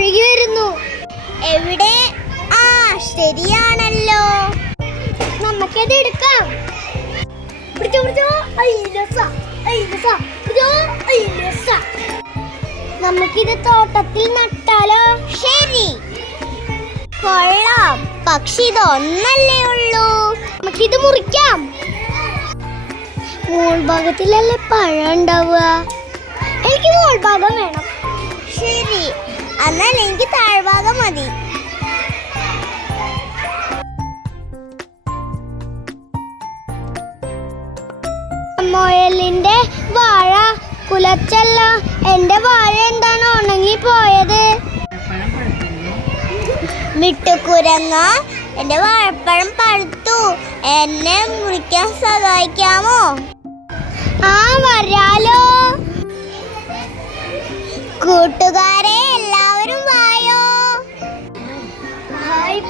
ഒഴുകി വരുന്നു. എവിടെ? ആ, ശരിയാണല്ലോ. നമുക്കത് എടുക്കാം. നമുക്കിത് തോട്ടത്തിൽ നട്ടാലോ? ശരി, കൊള്ളാം. പക്ഷെ ഇതൊന്നല്ലേ ഉള്ളൂ. നമുക്കിത് മുറിക്കാം. മോൾഭാഗത്തിലല്ലേ പഴം ഉണ്ടാവുക. എനിക്ക് മോൾഭാഗം വേണം. ശരി, എന്നാൽ എനിക്ക് താഴ്ഭാഗം മതി. മുയലിന്റെ വാഴ കുലച്ചല്ല. എന്റെ വാഴ എന്താണ് ഉണങ്ങി പോയത്? മിട്ടുകുരങ്ങ, എന്റെ വാഴപ്പഴം പഴുത്തു. എന്നെ മുറിക്കാൻ സഹായിക്കാമോ? ആ, വരാലോ. കൂട്ടുകാരെ, എല്ലാവരും വായോ. ഹായ്.